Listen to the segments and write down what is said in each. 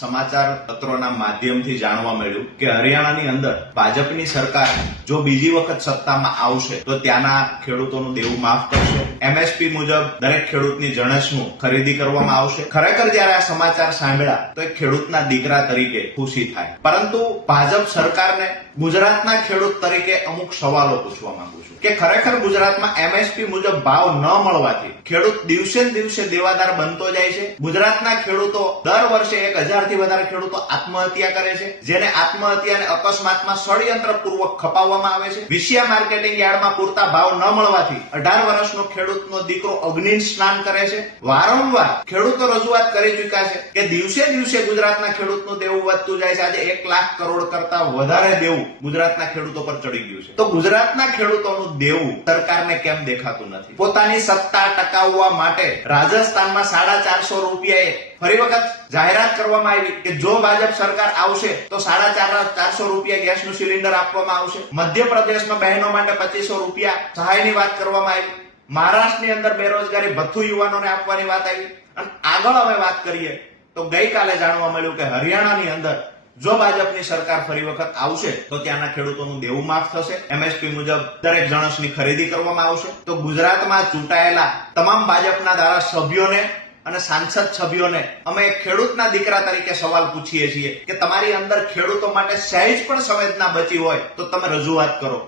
સમાચાર પત્રોના માધ્યમથી જાણવા મળ્યું કે હરિયાણાની અંદર ભાજપની સરકાર જો બીજી વખત સત્તામાં આવશે તો ત્યાંના ખેડૂતોનું દેવું માફ કરશે. એમએસપી મુજબ દરેક ખેડૂતની જણસનું ખરીદી કરવામાં આવશે. ખરેખર જ્યારે આ સમાચાર સાંભળ્યા તો એક ખેડૂતના દીકરા તરીકે ખુશી થાય. પરંતુ ભાજપ સરકારને ગુજરાતના ખેડૂત તરીકે અમુક સવાલો પૂછવા માંગુ છું કે ખરેખર ગુજરાતમાં એમએસપી મુજબ ભાવ ન મળવાથી ખેડૂત દિવસે દિવસે દેવાદાર બનતો જાય છે? ગુજરાતના ખેડૂતો દર વર્ષે એક હજારથી વધારે ખેડૂતો આત્મહત્યા કરે છે, જેને આત્મહત્યાને અકસ્માતમાં ષડયંત્ર પૂર્વક ખપાવવામાં આવે છે. વિશિયા માર્કેટિંગ યાર્ડમાં પૂરતા ભાવ ન મળવાથી અઢાર વર્ષનો ખેડૂતનો દીકરો અગ્નિ સ્નાન કરે છે. વારંવાર ખેડૂતો રજૂઆત કરી ચુક્યા છે કે દિવસે દિવસે ગુજરાતના ખેડૂતનું દેવું વધતું જાય છે. આજે એક લાખ કરોડ કરતા વધારે દેવું ગુજરાતના ખેડૂતો પર ચડી ગયું છે. તો ગુજરાતના ખેડૂતોનું દેવું સરકારને કેમ દેખાતું નથી? પોતાની સત્તા ટકાવવા માટે રાજસ્થાનમાં સાડા ચારસો રૂપિયાએ ફરી વખત જાહેરાત કરવામાં આવી કે જો ભાજપ સરકાર આવશે તો સાડા ચાર ચારસો રૂપિયા ગેસનું સિલિન્ડર આપવામાં આવશે. મધ્યપ્રદેશમાં બહેનો માટે પચીસો રૂપિયા સહાયની વાત કરવામાં આવી. મહારાષ્ટ્રની અંદર બેરોજગારી ભથ્થું યુવાનોને આપવાની વાત આવી. અને આગળ અમે વાત કરીએ તો ગઈકાલે જાણવા મળ્યું કે હરિયાણાની અંદર જો ભાજપની સરકાર ફરી વખત આવશે તો ત્યાંના ખેડૂતોનું દેવું માફ થશે. એમએસપી મુજબ દરેક જણસની ખરીદી કરવામાં આવશે. તો ગુજરાતમાં ચૂંટાયેલા તમામ ભાજપના ધારાસભ્યોને અને સાંસદ સભ્યોને અમે ખેડૂતના દીકરા તરીકે સવાલ પૂછીએ છીએ કે તમારી અંદર ખેડૂતો માટે સહેજ પણ સંવેદના બચી હોય તો તમે રજૂઆત કરો.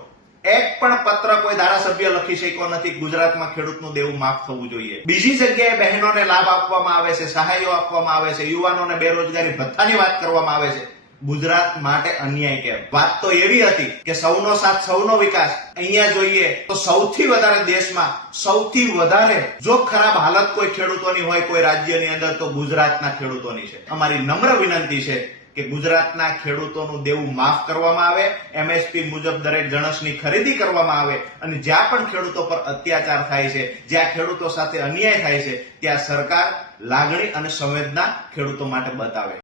એક પણ પત્ર કોઈ ધારાસભ્ય લખી શક્યો નથી ગુજરાતમાં ખેડૂતનું દેવું માફ થવું જોઈએ. બીજી જગ્યાએ બહેનોને લાભ આપવામાં આવે છે, સહાયો આપવામાં આવે છે, યુવાનોને બેરોજગારી ભથ્થાની વાત કરવામાં આવે છે. ગુજરાત માટે અન્યાય કેમ? વાત તો એવી હતી કે સૌનો સાથ, સૌનો વિકાસ. અહીંયા જોઈએ તો સૌથી વધારે દેશમાં સૌથી વધારે જો ખરાબ હાલત કોઈ ખેડૂતોની હોય, કોઈ રાજ્યની અંદર, તો ગુજરાતના ખેડૂતોની છે. અમારી નમ્ર વિનંતી છે કે ગુજરાતના ખેડૂતોનું દેવું માફ કરવામાં આવે, એમએસપી મુજબ દરેક જણસની ખરીદી કરવામાં આવે અને જ્યાં પણ ખેડૂતો પર અત્યાચાર થાય છે, જ્યાં ખેડૂતો સાથે અન્યાય થાય છે, ત્યાં સરકાર લાગણી અને સંવેદના ખેડૂતો માટે બતાવે.